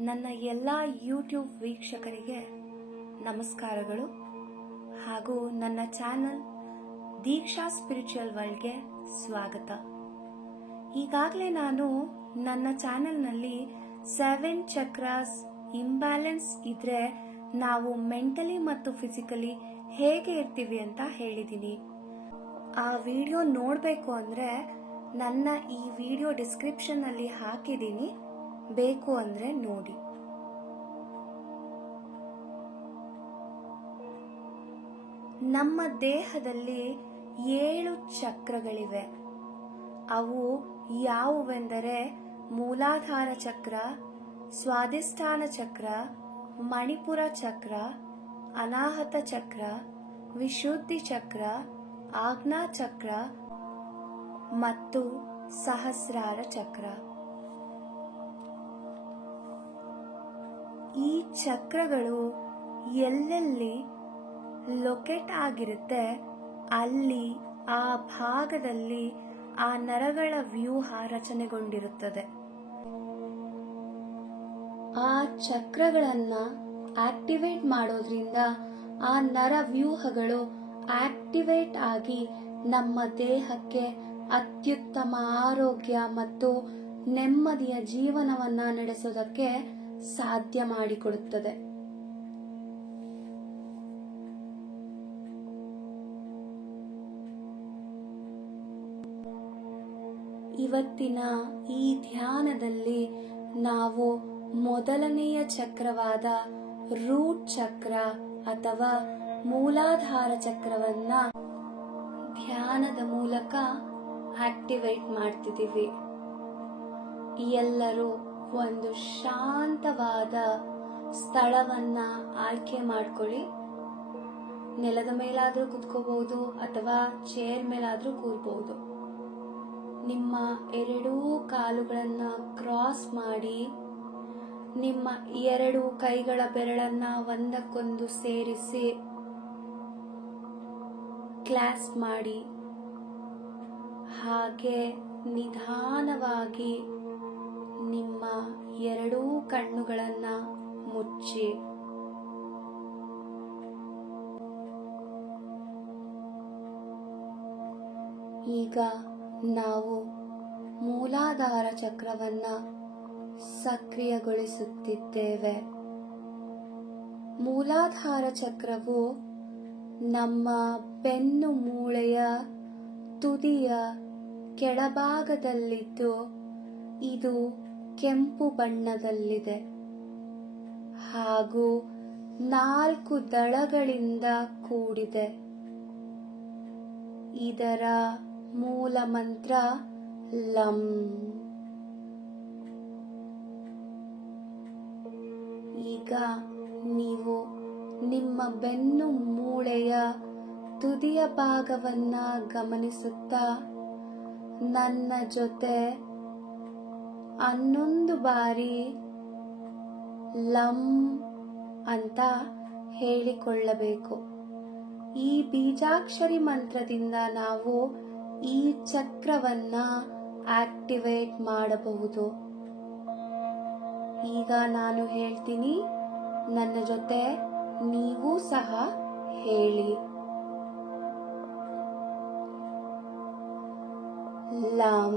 ನನ್ನ ಎಲ್ಲ ಯೂಟ್ಯೂಬ್ ವೀಕ್ಷಕರಿಗೆ ನಮಸ್ಕಾರಗಳು ಹಾಗೂ ನನ್ನ ಚಾನಲ್ ದೀಕ್ಷಾ ಸ್ಪಿರಿಚುವಲ್ ವರ್ಲ್ಡ್ಗೆ ಸ್ವಾಗತ. ಈಗಾಗಲೇ ನಾನು ನನ್ನ ಚಾನೆಲ್ನಲ್ಲಿ 7 ಚಕ್ರಾಸ್ ಇಂಬ್ಯಾಲೆನ್ಸ್ ಇದ್ರೆ ನಾವು ಮೆಂಟಲಿ ಮತ್ತು ಫಿಸಿಕಲಿ ಹೇಗೆ ಇರ್ತೀವಿ ಅಂತ ಹೇಳಿದ್ದೀನಿ. ಆ ವಿಡಿಯೋ ನೋಡಬೇಕು ಅಂದ್ರೆ ನನ್ನ ಈ ವಿಡಿಯೋ ಡಿಸ್ಕ್ರಿಪ್ಷನ್ ಅಲ್ಲಿ ಹಾಕಿದ್ದೀನಿ, ಬೇಕು ಅಂದ್ರೆ ನೋಡಿ. ನಮ್ಮ ದೇಹದಲ್ಲಿ 7 ಚಕ್ರಗಳಿವೆ. ಅವು ಯಾವುವೆಂದರೆ ಮೂಲಾಧಾರ ಚಕ್ರ, ಸ್ವಾಧಿಷ್ಠಾನ ಚಕ್ರ, ಮಣಿಪುರ ಚಕ್ರ, ಅನಾಹತ ಚಕ್ರ, ವಿಶುದ್ಧಿ ಚಕ್ರ, ಆಜ್ಞಾ ಚಕ್ರ ಮತ್ತು ಸಹಸ್ರಾರ ಚಕ್ರ. ಈ ಚಕ್ರಗಳು ಎಲ್ಲೆಲ್ಲಿ ಲೊಕೇಟ್ ಆಗಿರುತ್ತೆ ಅಲ್ಲಿ ಆ ಭಾಗದಲ್ಲಿ ಆ ನರಗಳ ವ್ಯೂಹ ರಚನೆಗೊಂಡಿರುತ್ತದೆ. ಆ ಚಕ್ರಗಳನ್ನ ಆಕ್ಟಿವೇಟ್ ಮಾಡೋದ್ರಿಂದ ಆ ನರ ವ್ಯೂಹಗಳು ಆಕ್ಟಿವೇಟ್ ಆಗಿ ನಮ್ಮ ದೇಹಕ್ಕೆ ಅತ್ಯುತ್ತಮ ಆರೋಗ್ಯ ಮತ್ತು ನೆಮ್ಮದಿಯ ಜೀವನವನ್ನ ನಡೆಸೋದಕ್ಕೆ ಸಾಧ್ಯ ಮಾಡಿಕೊಡುತ್ತದೆ. ಇವತ್ತಿನ ಈ ಧ್ಯಾನದಲ್ಲಿ ನಾವು ಮೊದಲನೆಯ ಚಕ್ರವಾದ ರೂಟ್ ಚಕ್ರ ಅಥವಾ ಮೂಲಾಧಾರ ಚಕ್ರವನ್ನ ಧ್ಯಾನದ ಮೂಲಕ ಆಕ್ಟಿವೇಟ್ ಮಾಡ್ತಿದ್ದೀವಿ. ಎಲ್ಲರೂ ಒಂದು ಶಾಂತವಾದ ಸ್ಥಳವನ್ನ ಆಯ್ಕೆ ಮಾಡ್ಕೊಳ್ಳಿ. ನೆಲದ ಮೇಲಾದ್ರೂ ಕುತ್ಕೋಬಹುದು ಅಥವಾ ಚೇರ್ ಮೇಲಾದ್ರೂ ಕೂರ್ಬಹುದು. ನಿಮ್ಮ 2 ಕಾಲುಗಳನ್ನ ಕ್ರಾಸ್ ಮಾಡಿ ನಿಮ್ಮ 2 ಕೈಗಳ ಬೆರಳನ್ನ ಒಂದಕ್ಕೊಂದು ಸೇರಿಸಿ ಕ್ಲಾಸ್ ಮಾಡಿ. ಹಾಗೆ ನಿಧಾನವಾಗಿ ನಿಮ್ಮ 2 ಕಣ್ಣುಗಳನ್ನ ಮುಚ್ಚಿ. ಈಗ ನಾವು ಮೂಲಾಧಾರ ಚಕ್ರವನ್ನ ಸಕ್ರಿಯಗೊಳಿಸುತ್ತಿದ್ದೇವೆ. ಮೂಲಾಧಾರ ಚಕ್ರವು ನಮ್ಮ ಬೆನ್ನು ಮೂಳೆಯ ತುದಿಯ ಕೆಳಭಾಗದಲ್ಲಿದ್ದು ಇದು ಕೆಂಪು ಬಣ್ಣದಲ್ಲಿದೆ ಹಾಗೂ 4 ದಳಗಳಿಂದ ಕೂಡಿದೆ. ಇದರ ಮೂಲ ಮಂತ್ರ ಲಂ. ಈಗ ನೀವು ನಿಮ್ಮ ಬೆನ್ನು ಮೂಳೆಯ ತುದಿಯ ಭಾಗವನ್ನ ಗಮನಿಸುತ್ತಾ ನನ್ನ ಜೊತೆ 11 ಬಾರಿ ಲಂ ಅಂತ ಹೇಳಿಕೊಳ್ಳಬೇಕು. ಈ ಬೀಜಾಕ್ಷರಿ ಮಂತ್ರದಿಂದ ನಾವು ಈ ಚಕ್ರವನ್ನ ಆಕ್ಟಿವೇಟ್ ಮಾಡಬಹುದು. ಈಗ ನಾನು ಹೇಳ್ತೀನಿ, ನನ್ನ ಜೊತೆ ನೀವು ಸಹ ಹೇಳಿ. ಲಂ.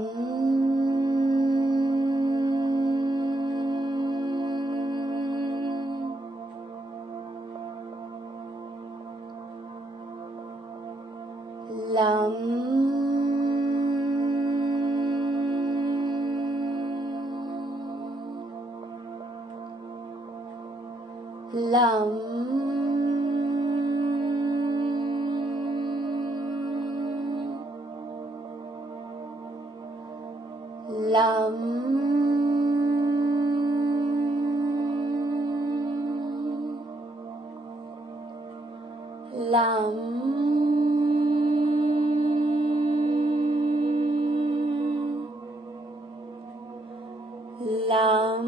ಲಂ. ಲಂ. ಲಂ. ಲಂ. ಲಂ.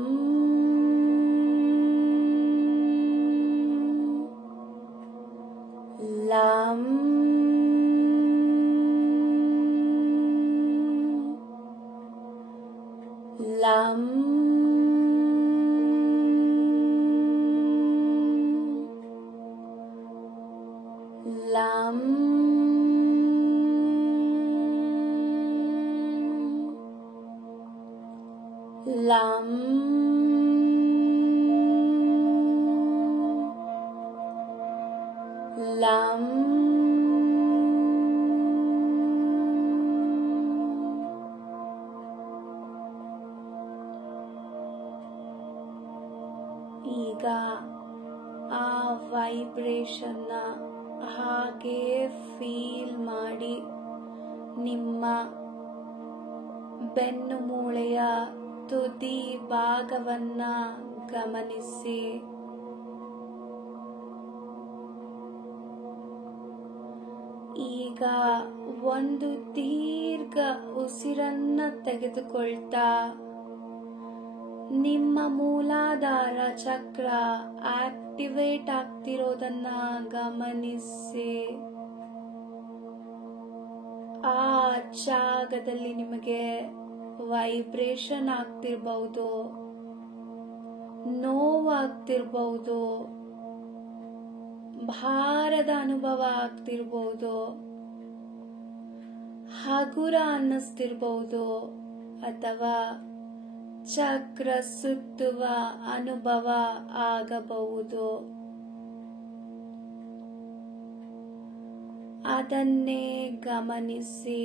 ಲಂ. ಲಂ. ಲಂ ಲಂ ಈಗ ಆ ವೈಬ್ರೇಷನ್ನ ಹಾಗೆ ಫೀಲ್ ಮಾಡಿ ನಿಮ್ಮ ಬೆನ್ನು ಮೂಳೆಯ ತುದಿ ಭಾಗವನ್ನ ಗಮನಿಸಿ. ಈಗ ಒಂದು ದೀರ್ಘ ಉಸಿರನ್ನ ತೆಗೆದುಕೊಳ್ತಾ ನಿಮ್ಮ ಮೂಲಾಧಾರ ಚಕ್ರ ಆಕ್ಟಿವೇಟ್ ಆಗ್ತಿರೋದನ್ನ ಗಮನಿಸಿ. ಆ ಜಾಗದಲ್ಲಿ ನಿಮಗೆ ವೈಬ್ರೇಷನ್ ಆಗ್ತಿರ್ಬಹುದು, ನೋವಾಗ್ತಿರ್ಬಹುದು, ಭಾರದ ಅನುಭವ ಆಗ್ತಿರ್ಬಹುದು, ಹಗುರ ಅನ್ನಿಸ್ತಿರ್ಬಹುದು, ಅಥವಾ ಚಕ್ರ ಸುತ್ತುವ ಅನುಭವ ಆಗಬಹುದು. ಅದನ್ನೇ ಗಮನಿಸಿ.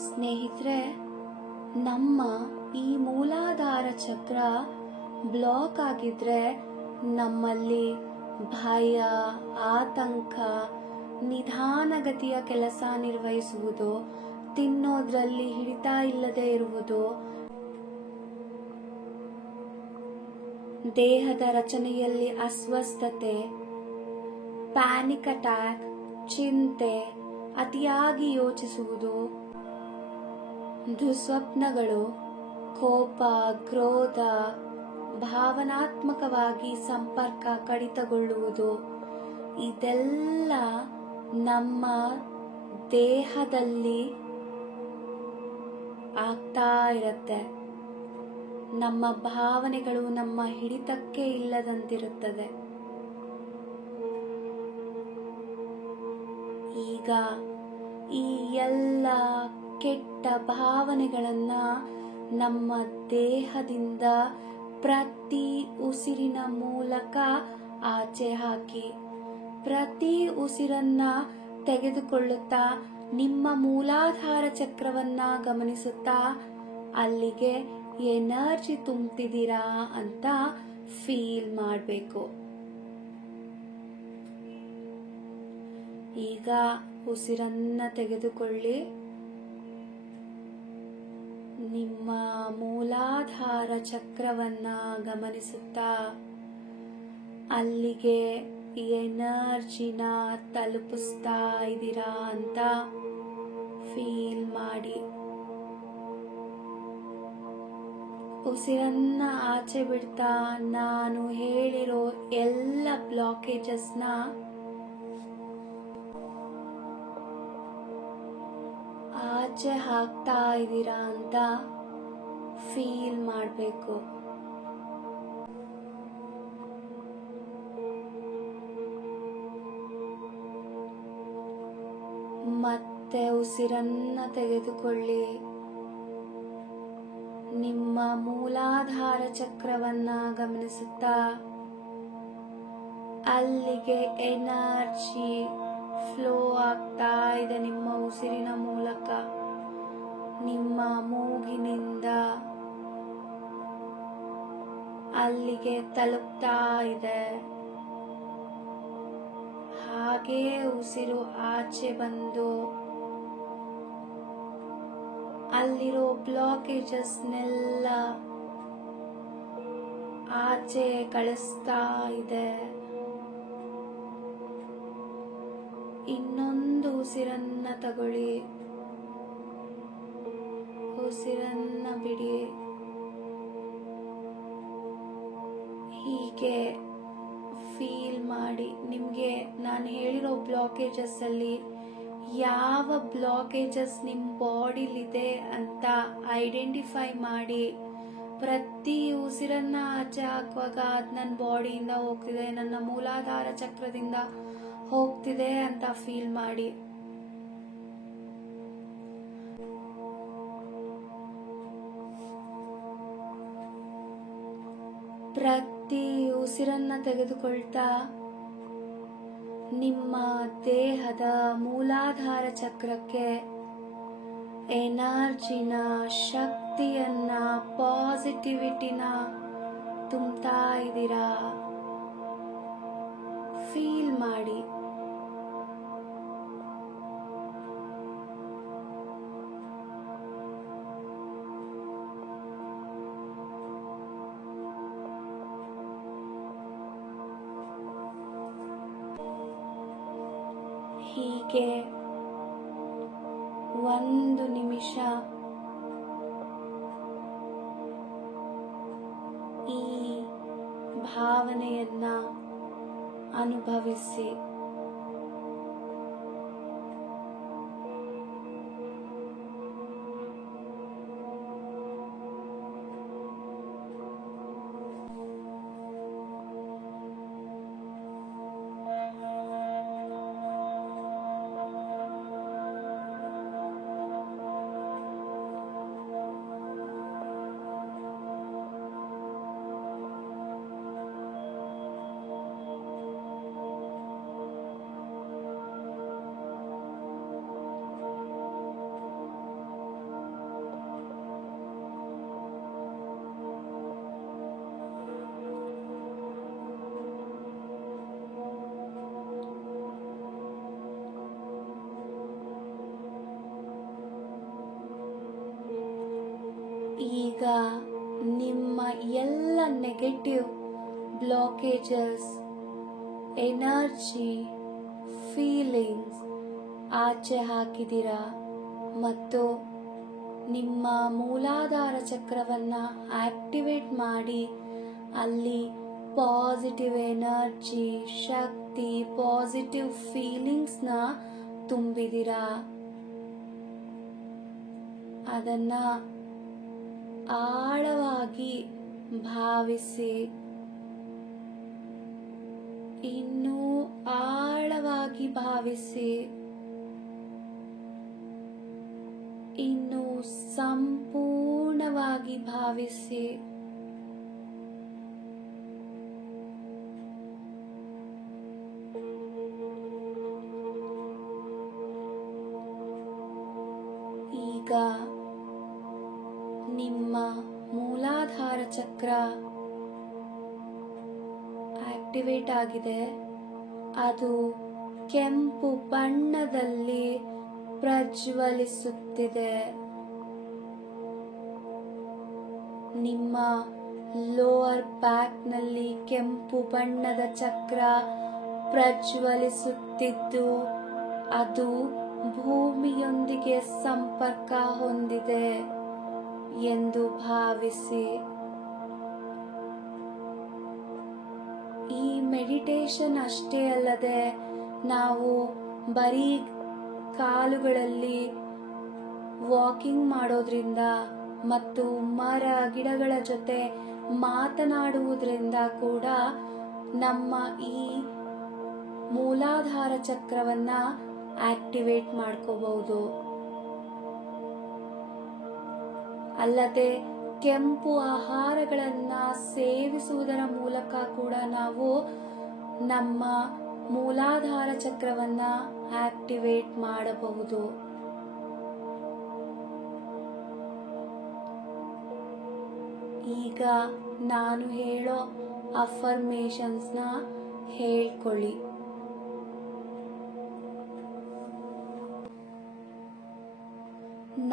ಸ್ನೇಹಿತರೆ, ನಮ್ಮ ಈ ಮೂಲಾಧಾರ ಚಕ್ರ ಬ್ಲಾಕ್ ಆಗಿದ್ರೆ ನಮ್ಮಲ್ಲಿ ಭಯ, ಆತಂಕ, ನಿಧಾನಗತಿಯ ಕೆಲಸ ನಿರ್ವಹಿಸುವುದು, ತಿನ್ನೋದ್ರಲ್ಲಿ ಹಿಡಿತ ಇಲ್ಲದೆ ಇರುವುದು, ದೇಹದ ರಚನೆಯಲ್ಲಿ ಅಸ್ವಸ್ಥತೆ, ಪ್ಯಾನಿಕ್ ಅಟ್ಯಾಕ್, ಚಿಂತೆ, ಅತಿಯಾಗಿ ಯೋಚಿಸುವುದು, ದುಸ್ವಪ್ನಗಳು, ಕೋಪ, ಕ್ರೋಧ, ಭಾವನಾತ್ಮಕವಾಗಿ ಸಂಪರ್ಕ ಕಡಿತಗೊಳ್ಳುವುದು, ಇದೆಲ್ಲ ನಮ್ಮ ದೇಹದಲ್ಲಿ ಆಗ್ತಾ ಇರುತ್ತೆ. ನಮ್ಮ ಭಾವನೆಗಳು ನಮ್ಮ ಹಿಡಿತಕ್ಕೆ ಇಲ್ಲದಂತಿರುತ್ತದೆ. ಈಗ ಈ ಎಲ್ಲ ಕೆಟ್ಟ ಭಾವನೆಗಳನ್ನ ನಮ್ಮ ದೇಹದಿಂದ ಪ್ರತಿ ಉಸಿರಿನ ಮೂಲಕ ಆಚೆ ಹಾಕಿ. ಪ್ರತಿ ಉಸಿರನ್ನ ತೆಗೆದುಕೊಳ್ಳುತ್ತಾ ನಿಮ್ಮ ಮೂಲಾಧಾರ ಚಕ್ರವನ್ನ ಗಮನಿಸುತ್ತಾ ಅಲ್ಲಿಗೆ ಎನರ್ಜಿ ತುಂಬ್ತಿದ್ದೀರಾ ಅಂತ ಫೀಲ್ ಮಾಡಬೇಕು. ಈಗ ಉಸಿರನ್ನ ತೆಗೆದುಕೊಳ್ಳಿ. ನಿಮ್ಮ ಮೂಲಾಧಾರ ಚಕ್ರವನ್ನ ಗಮನಿಸುತ್ತಾ ಅಲ್ಲಿಗೆ ಎನರ್ಜಿನ ತಲುಪಿಸ್ತಾ ಇದ್ದೀರಾ ಅಂತ ಫೀಲ್ ಮಾಡಿ. ಉಸಿರನ್ನ ಆಚೆ ಬಿಡ್ತಾ ನಾನು ಹೇಳಿರೋ ಎಲ್ಲ ಬ್ಲಾಕೇಜಸ್ನ ಆಚೆ ಹಾಕ್ತಾ ಇದ್ದೀರಾ ಅಂತ ಫೀಲ್ ಮಾಡಬೇಕು. ಮತ್ತೆ ಉಸಿರನ್ನ ತೆಗೆದುಕೊಳ್ಳಿ. ನಿಮ್ಮ ಮೂಲಾಧಾರ ಚಕ್ರವನ್ನ ಗಮನಿಸುತ್ತಾ ಅಲ್ಲಿಗೆ ಎನರ್ಜಿ ಫ್ಲೋ ಆಗ್ತಾ ಇದೆ. ನಿಮ್ಮ ಉಸಿರಿನ ಮೂಲಕ ನಿಮ್ಮ ಮೂಗಿನಿಂದ ಅಲ್ಲಿಗೆ ತಲುಪ್ತಾ ಇದೆ. ಹಾಗೇ ಉಸಿರು ಆಚೆ ಬಂದು ಅಲ್ಲಿರೋ ಬ್ಲಾಕೇಜಸ್ನೆಲ್ಲ ಆಚೆ ಕಳಿಸ್ತಾ ಇದೆ. ಇನ್ನೊಂದು ಉಸಿರನ್ನ ತಗೊಳ್ಳಿ. ಉಸಿರನ್ನ ಬಿಡಿ. ಹೀಗೆ ಫೀಲ್ ಮಾಡಿ. ನಿಮ್ಗೆ ನಾನು ಹೇಳಿರೋ ಬ್ಲಾಕೇಜಸ್ ಅಲ್ಲಿ ಯಾವ ಬ್ಲಾಕೇಜಸ್ ನಿಮ್ಮ ಬಾಡಿಲಿದೆ ಅಂತ ಐಡೆಂಟಿಫೈ ಮಾಡಿ. ಪ್ರತಿ ಉಸಿರನ್ನ ಆಚೆ ಹಾಕುವಾಗ ಅದು ನನ್ನ ಬಾಡಿಯಿಂದ ಹೋಗ್ತಿದೆ, ನನ್ನ ಮೂಲಾಧಾರ ಚಕ್ರದಿಂದ ಹೋಗ್ತಿದೆ ಅಂತ ಫೀಲ್ ಮಾಡಿ. ಪ್ರತಿ ಉಸಿರನ್ನ ತೆಗೆದುಕೊಳ್ತಾ ನಿಮ್ಮ ದೇಹದ ಮೂಲಾಧಾರ ಚಕ್ರಕ್ಕೆ ಎನರ್ಜಿನ, ಶಕ್ತಿಯನ್ನ, ಪಾಸಿಟಿವಿಟಿನ ತುಂಬ್ತಾ ಇದ್ದೀರಾ. ಫೀಲ್ ಮಾಡಿ. ಹೀಗೆ 1 ನಿಮಿಷ ಈ ಭಾವನೆಯನ್ನ ಅನುಭವಿಸಿ. ಈಗ ನಿಮ್ಮ ಎಲ್ಲ ನೆಗೆಟಿವ್ ಬ್ಲಾಕೇಜಸ್, ಎನರ್ಜಿ, ಫೀಲಿಂಗ್ಸ್ ಆಚೆ ಹಾಕಿದ್ದೀರಾ ಮತ್ತು ನಿಮ್ಮ ಮೂಲಾಧಾರ ಚಕ್ರವನ್ನ ಆಕ್ಟಿವೇಟ್ ಮಾಡಿ ಅಲ್ಲಿ ಪಾಸಿಟಿವ್ ಎನರ್ಜಿ, ಶಕ್ತಿ, ಪಾಸಿಟಿವ್ ಫೀಲಿಂಗ್ಸ್ನ ತುಂಬಿದ್ದೀರಾ. ಅದನ್ನ ಆಳವಾಗಿ ಭಾವಿಸಿ, ಇನ್ನೂ ಆಳವಾಗಿ ಭಾವಿಸಿ, ಇನ್ನು ಸಂಪೂರ್ಣವಾಗಿ ಭಾವಿಸಿ. ಈಗ ನಿಮ್ಮ ಮೂಲಾಧಾರ ಚಕ್ರ ಆಕ್ಟಿವೇಟ್ ಆಗಿದೆ. ಅದು ಕೆಂಪು ಬಣ್ಣದಲ್ಲಿ ಪ್ರಜ್ವಲಿಸುತ್ತಿದೆ. ನಿಮ್ಮ ಲೋವರ್ ಬ್ಯಾಕ್ ನಲ್ಲಿ ಕೆಂಪು ಬಣ್ಣದ ಚಕ್ರ ಪ್ರಜ್ವಲಿಸುತ್ತಿದ್ದು ಅದು ಭೂಮಿಯೊಂದಿಗೆ ಸಂಪರ್ಕ ಹೊಂದಿದೆ ಎಂದು ಭಾವಿಸಿ. ಈ ಮೆಡಿಟೇಷನ್ ಅಷ್ಟೇ ಅಲ್ಲದೆ ನಾವು ಬರೀ ಕಾಲುಗಳಲ್ಲಿ ವಾಕಿಂಗ್ ಮಾಡೋದ್ರಿಂದ ಮತ್ತು ಮರ ಗಿಡಗಳ ಜೊತೆ ಮಾತನಾಡುವುದರಿಂದ ಕೂಡ ನಮ್ಮ ಈ ಮೂಲಾಧಾರ ಚಕ್ರವನ್ನ ಆಕ್ಟಿವೇಟ್ ಮಾಡ್ಕೋಬಹುದು. ಅಲ್ಲದೆ ಕೆಂಪು ಆಹಾರಗಳನ್ನ ಸೇವಿಸುವುದರ ಮೂಲಕ ಕೂಡ ನಾವು ನಮ್ಮ ಮೂಲಾಧಾರ ಚಕ್ರವನ್ನ ಆಕ್ಟಿವೇಟ್ ಮಾಡಬಹುದು. ಈಗ ನಾನು ಹೇಳೋ ಅಫರ್ಮೇಷನ್ಸ್ನ ಹೇಳ್ಕೊಳ್ಳಿ.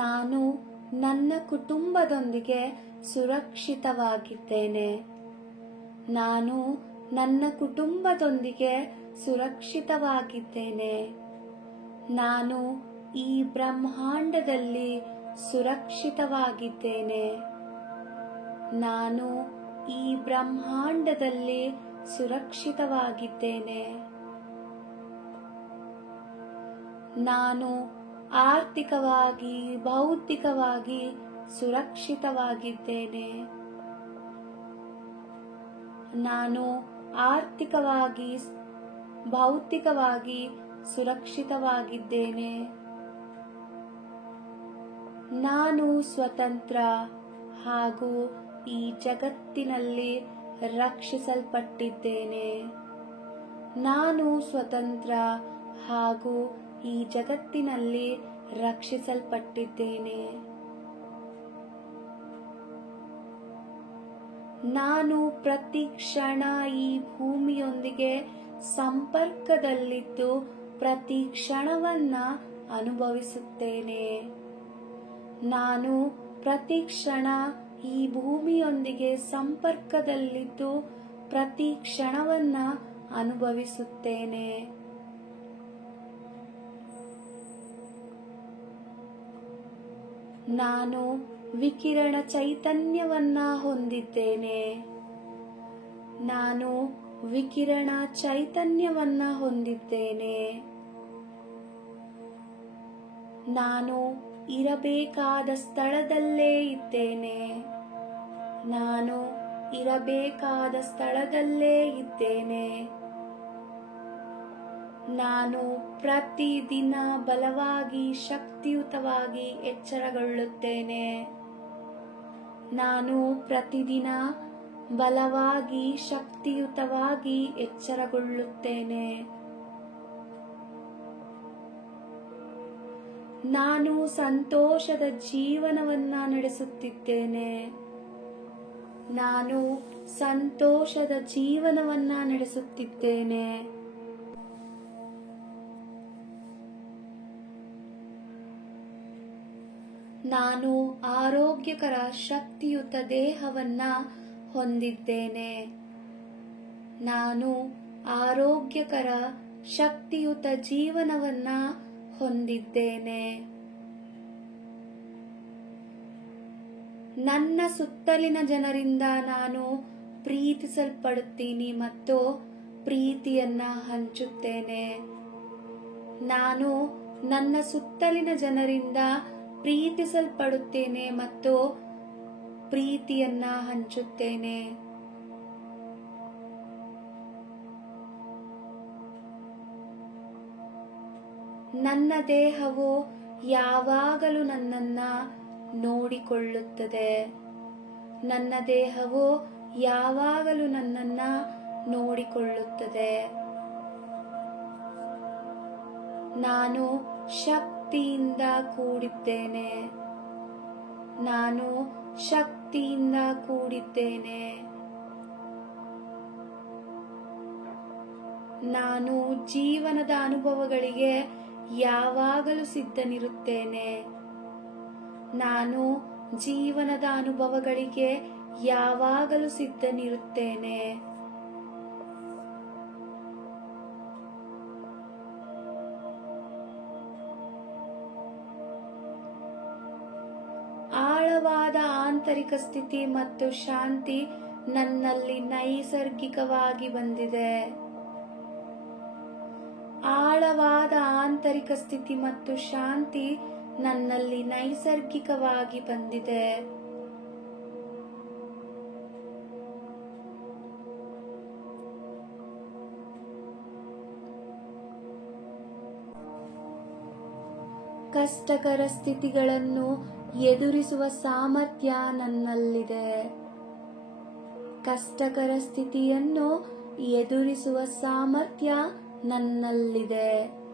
ನಾನು ನನ್ನ ಕುಟುಂಬದೊಂದಿಗೆ ಸುರಕ್ಷಿತವಾಗಿದ್ದೇನೆ. ನಾನು ನನ್ನ ಕುಟುಂಬದೊಂದಿಗೆ ಸುರಕ್ಷಿತವಾಗಿದ್ದೇನೆ. ನಾನು ಈ ಬ್ರಹ್ಮಾಂಡದಲ್ಲಿ ಸುರಕ್ಷಿತವಾಗಿದ್ದೇನೆ. ನಾನು ಈ ಬ್ರಹ್ಮಾಂಡದಲ್ಲಿ ಸುರಕ್ಷಿತವಾಗಿದ್ದೇನೆ. ನಾನು ಆರ್ಥಿಕವಾಗಿ, ಭೌತಿಕವಾಗಿ ಸುರಕ್ಷಿತವಾಗಿದ್ದೇನೆ. ನಾನು ಆರ್ಥಿಕವಾಗಿ ಭೌತಿಕವಾಗಿ ಸುರಕ್ಷಿತವಾಗಿದ್ದೇನೆ. ನಾನು ಸ್ವತಂತ್ರ ಹಾಗೂ ಈ ಜಗತ್ತಿನಲ್ಲಿ ರಕ್ಷಿಸಲ್ಪಟ್ಟಿದ್ದೇನೆ. ನಾನು ಸ್ವತಂತ್ರ ಹಾಗೂ ಈ ಜಗತ್ತಿನಲ್ಲಿ ರಕ್ಷಿಸಲ್ಪಟ್ಟಿದ್ದೇನೆ. ನಾನು ಪ್ರತಿ ಕ್ಷಣ ಈ ಭೂಮಿಯೊಂದಿಗೆ ಸಂಪರ್ಕದಲ್ಲಿದ್ದು ಪ್ರತಿ ಕ್ಷಣವನ್ನ ಅನುಭವಿಸುತ್ತೇನೆ. ನಾನು ಪ್ರತಿ ಕ್ಷಣ ಈ ಭೂಮಿಯೊಂದಿಗೆ ಸಂಪರ್ಕದಲ್ಲಿದ್ದು ಪ್ರತಿ ಕ್ಷಣವನ್ನ ಅನುಭವಿಸುತ್ತೇನೆ. ನಾನು ವಿಕಿರಣ ಚೈತನ್ಯವನ್ನ ಹೊಂದಿದ್ದೇನೆ. ನಾನು ವಿಕಿರಣ ಚೈತನ್ಯವನ್ನ ಹೊಂದಿದ್ದೇನೆ. ನಾನು ಇರಬೇಕಾದ ಸ್ಥಳದಲ್ಲೇ ಇದ್ದೇನೆ. ನಾನು ಇರಬೇಕಾದ ಸ್ಥಳದಲ್ಲೇ ಇದ್ದೇನೆ. ನಾನು ಪ್ರತಿದಿನ ಬಲವಾಗಿ ಶಕ್ತಿಯುತವಾಗಿ ಎಚ್ಚರಗೊಳ್ಳುತ್ತೇನೆ. ನಾನು ಪ್ರತಿದಿನ ಬಲವಾಗಿ ಶಕ್ತಿಯುತವಾಗಿ ಎಚ್ಚರಗೊಳ್ಳುತ್ತೇನೆ. ನಾನು ಸಂತೋಷದ ಜೀವನವನ್ನ ನಡೆಸುತ್ತಿದ್ದೇನೆ. ನಾನು ಸಂತೋಷದ ಜೀವನವನ್ನ ನಡೆಸುತ್ತಿದ್ದೇನೆ. ನಾನು ಆರೋಗ್ಯಕರ ಶಕ್ತಿಯುತ ದೇಹವನ್ನ ಹೊಂದಿದ್ದೇನೆ. ನಾನು ಆರೋಗ್ಯಕರ ಶಕ್ತಿಯುತ ಜೀವನವನ್ನ ಹೊಂದಿದ್ದೇನೆ. ನನ್ನ ಸುತ್ತಲಿನ ಜನರಿಂದ ನಾನು ಪ್ರೀತಿಸಲ್ಪಡುತ್ತೀನಿ ಮತ್ತು ಪ್ರೀತಿಯನ್ನ ಹಂಚುತ್ತೇನೆ. ನಾನು ನನ್ನ ಸುತ್ತಲಿನ ಜನರಿಂದ ಪ್ರೀತಿಸಲ್ಪಡುತ್ತೇನೆ ಮತ್ತು ಪ್ರೀತಿಯನ್ನ ಹಂಚುತ್ತೇನೆ. ನನ್ನ ದೇಹವು ಯಾವಾಗಲೂ ನನ್ನನ್ನ ನೋಡಿಕೊಳ್ಳುತ್ತದೆ. ನನ್ನ ದೇಹವು ಯಾವಾಗಲೂ ನನ್ನನ್ನ ನೋಡಿಕೊಳ್ಳುತ್ತದೆ. ನಾನು ಶಕ್ತಿಯಿಂದ ಕೂಡಿದ್ದೇನೆ. ನಾನು ಶಕ್ತಿಯಿಂದ ಕೂಡಿದ್ದೇನೆ. ನಾನು ಜೀವನದ ಅನುಭವಗಳಿಗೆ ಯಾವಾಗಲೂ ಸಿದ್ಧನಿರುತ್ತೇನೆ. ನಾನು ಜೀವನದ ಅನುಭವಗಳಿಗೆ ಯಾವಾಗಲೂ ಸಿದ್ಧನಿರುತ್ತೇನೆ. ಆಳವಾದ ಆಂತರಿಕ ಸ್ಥಿತಿ ಮತ್ತು ಶಾಂತಿ ನನ್ನಲ್ಲಿ ನೈಸರ್ಗಿಕವಾಗಿ ಬಂದಿದೆ. ಆಳವಾದ ಆಂತರಿಕ ಸ್ಥಿತಿ ಮತ್ತು ಶಾಂತಿ ನನ್ನಲ್ಲಿ ನೈಸರ್ಗಿಕವಾಗಿ ಬಂದಿದೆ. ಕಷ್ಟಕರ ಸ್ಥಿತಿಗಳನ್ನು ಎದುರಿಸುವ ಸಾಮರ್ಥ್ಯ ನನ್ನಲ್ಲಿದೆ. ಕಷ್ಟಕರ ಸ್ಥಿತಿಯನ್ನು ಎದುರಿಸುವ ಸಾಮರ್ಥ್ಯ ನನ್ನಲ್ಲಿದೆ.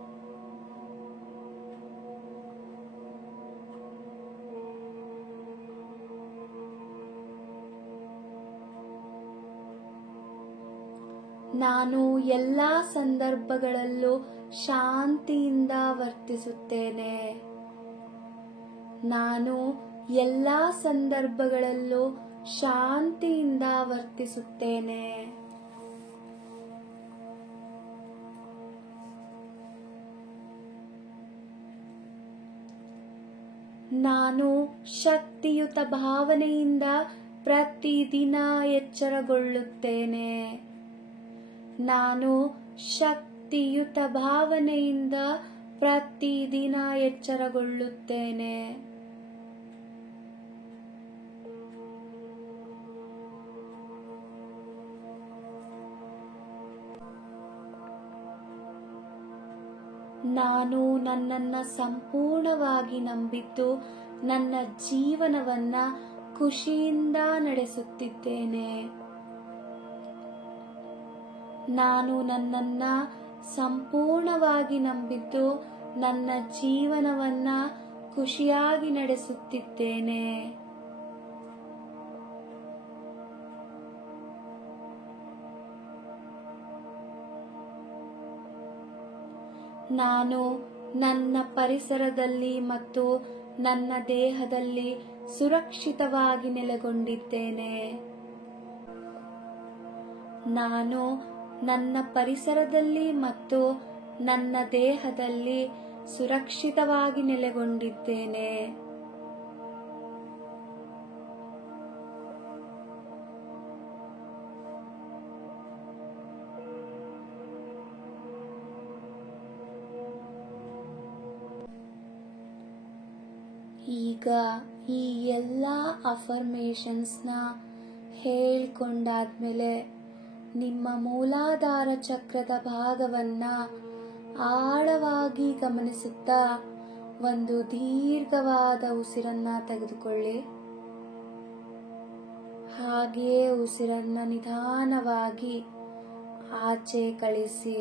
ನಾನು ಎಲ್ಲಾ ಸಂದರ್ಭಗಳಲ್ಲೂ ಶಾಂತಿಯಿಂದ ವರ್ತಿಸುತ್ತೇನೆ. ನಾನು ಎಲ್ಲಾ ಸಂದರ್ಭಗಳಲ್ಲೂ ಶಾಂತಿಯಿಂದ ವರ್ತಿಸುತ್ತೇನೆ. ನಾನು ಶಕ್ತಿಯುತ ಭಾವನೆಯಿಂದ ಪ್ರತಿದಿನ ಎಚ್ಚರಗೊಳ್ಳುತ್ತೇನೆ. ನಾನು ಶಕ್ತಿಯುತ ಭಾವನೆಯಿಂದ ಪ್ರತಿದಿನ ಎಚ್ಚರಗೊಳ್ಳುತ್ತೇನೆ. ನಾನು ನನ್ನನ್ನು ಸಂಪೂರ್ಣವಾಗಿ ನಂಬಿದ್ದು ನನ್ನ ಜೀವನವನ್ನ ಖುಷಿಯಿಂದ ನಡೆಸುತ್ತಿದ್ದೇನೆ. ನಾನು ನನ್ನನ್ನ ಸಂಪೂರ್ಣವಾಗಿ ನಂಬಿದ್ದು ನನ್ನ ಜೀವನವನ್ನ ಖುಷಿಯಾಗಿ ನಡೆಸುತ್ತಿದ್ದೇನೆ. ನಾನು ನನ್ನ ಪರಿಸರದಲ್ಲಿ ಮತ್ತು ನನ್ನ ದೇಹದಲ್ಲಿ ಸುರಕ್ಷಿತವಾಗಿ ನೆಲೆಗೊಂಡಿದ್ದೇನೆ. ನಾನು ನನ್ನ ಪರಿಸರದಲ್ಲಿ ಮತ್ತು ನನ್ನ ದೇಹದಲ್ಲಿ ಸುರಕ್ಷಿತವಾಗಿ ನೆಲೆಗೊಂಡಿದ್ದೇನೆ. ಈಗ ಈ ಎಲ್ಲ ಅಫರ್ಮೇಷನ್ಸ್ನ ಹೇಳ್ಕೊಂಡಾದ್ಮೇಲೆ ನಿಮ್ಮ ಮೂಲಾಧಾರ ಚಕ್ರದ ಭಾಗವನ್ನ ಆಳವಾಗಿ ಗಮನಿಸುತ್ತಾ ಒಂದು ದೀರ್ಘವಾದ ಉಸಿರನ್ನ ತೆಗೆದುಕೊಳ್ಳಿ. ಹಾಗೆಯೇ ಉಸಿರನ್ನ ನಿಧಾನವಾಗಿ ಆಚೆ ಕಳಿಸಿ.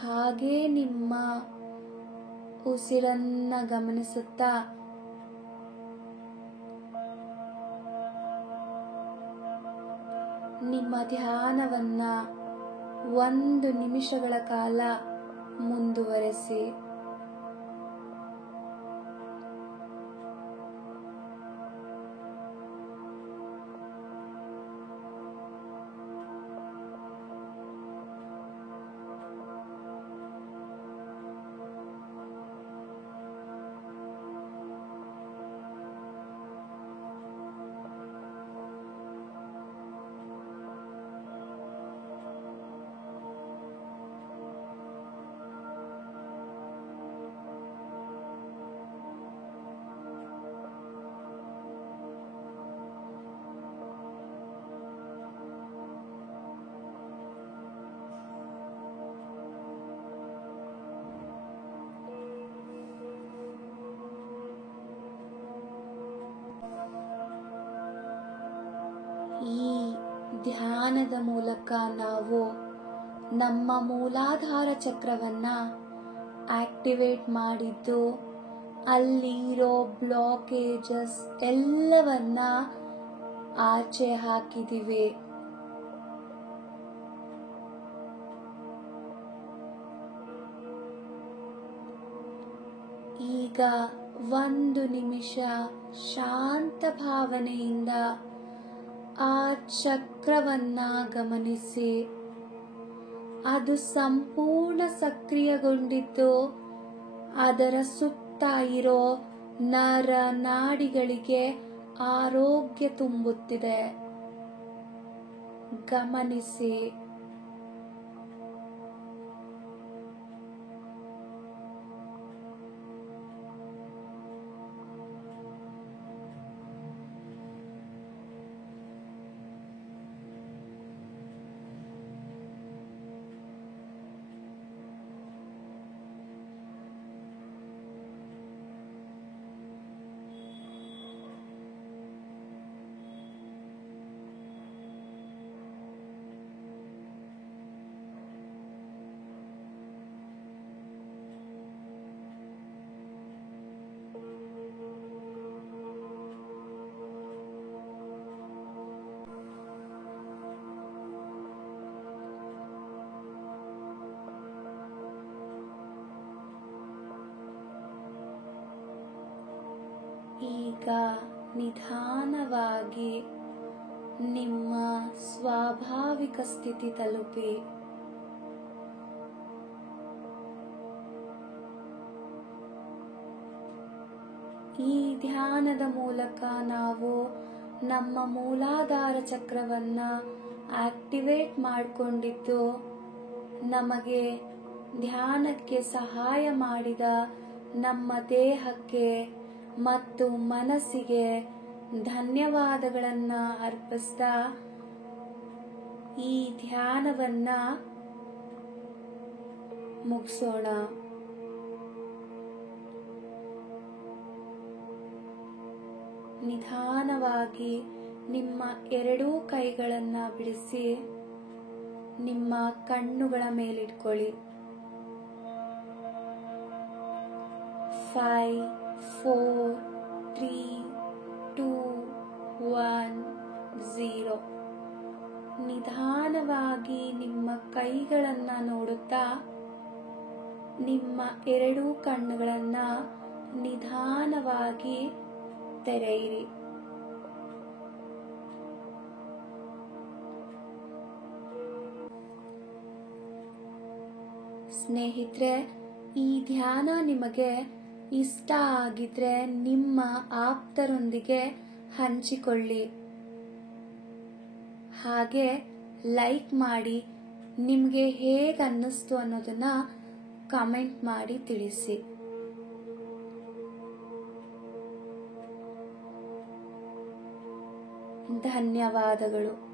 ಹಾಗೆ ನಿಮ್ಮ ಉಸಿರನ್ನ ಗಮನಿಸುತ್ತಾ ನಿಮ್ಮ ಧ್ಯಾನವನ್ನ 1 ನಿಮಿಷಗಳ ಕಾಲ ಮುಂದುವರೆಸಿ. ಈ ಧ್ಯಾನದ ಮೂಲಕ ನಾವು ನಮ್ಮ ಮೂಲಾಧಾರ ಚಕ್ರವನ್ನ ಆಕ್ಟಿವೇಟ್ ಮಾಡಿದ್ದು ಅಲ್ಲಿರೋ ಬ್ಲಾಕೇಜಸ್ ಎಲ್ಲವನ್ನ ಆಚೆ ಹಾಕಿದ್ದೀವಿ. ಈಗ 1 ನಿಮಿಷ ಶಾಂತ ಭಾವನೆಯಿಂದ ಆ ಚಕ್ರವನ್ನ ಗಮನಿಸಿ. ಅದು ಸಂಪೂರ್ಣ ಸಕ್ರಿಯಗೊಂಡಿದ್ದು ಅದರ ಸುತ್ತ ಇರೋ ನರ ನಾಡಿಗಳಿಗೆ ಆರೋಗ್ಯ ತುಂಬುತ್ತಿದೆ. ಗಮನಿಸಿ. ಈಗ ನಿಧಾನವಾಗಿ ನಿಮ್ಮ ಸ್ವಾಭಾವಿಕ ಸ್ಥಿತಿ ತಲುಪಿ. ಈ ಧ್ಯಾನದ ಮೂಲಕ ನಾವು ನಮ್ಮ ಮೂಲಾಧಾರ ಚಕ್ರವನ್ನ ಆಕ್ಟಿವೇಟ್ ಮಾಡಿಕೊಂಡಿದ್ದು ನಮಗೆ ಧ್ಯಾನಕ್ಕೆ ಸಹಾಯ ಮಾಡಿದ ನಮ್ಮ ದೇಹಕ್ಕೆ ಮತ್ತು ಮನಸ್ಸಿಗೆ ಧನ್ಯವಾದಗಳನ್ನ ಅರ್ಪಿಸ್ತಾ ಈ ಧ್ಯಾನವನ್ನ ಮುಗಿಸೋಣ. ನಿಧಾನವಾಗಿ ನಿಮ್ಮ ಎರಡೂ ಕೈಗಳನ್ನ ಬಿಡಿಸಿ ನಿಮ್ಮ ಕಣ್ಣುಗಳ ಮೇಲಿಟ್ಕೊಳ್ಳಿ. 5 4 3 2 1 0. ನಿಧಾನವಾಗಿ ನಿಮ್ಮ ಕೈಗಳನ್ನ ನೋಡುತ್ತಾ ನಿಮ್ಮ ಎರಡೂ ಕಣ್ಣುಗಳನ್ನ ನಿಧಾನವಾಗಿ ತೆರೆಯಿರಿ. ಸ್ನೇಹಿತರೆ, ಈ ಧ್ಯಾನ ನಿಮಗೆ ಇಷ್ಟ ಆಗಿದ್ರೆ ನಿಮ್ಮ ಆಪ್ತರೊಂದಿಗೆ ಹಂಚಿಕೊಳ್ಳಿ. ಹಾಗೆ ಲೈಕ್ ಮಾಡಿ, ನಿಮಗೆ ಹೇಗೆ ಅನ್ನಿಸ್ತು ಅನ್ನೋದನ್ನ ಕಮೆಂಟ್ ಮಾಡಿ ತಿಳಿಸಿ. ಧನ್ಯವಾದಗಳು.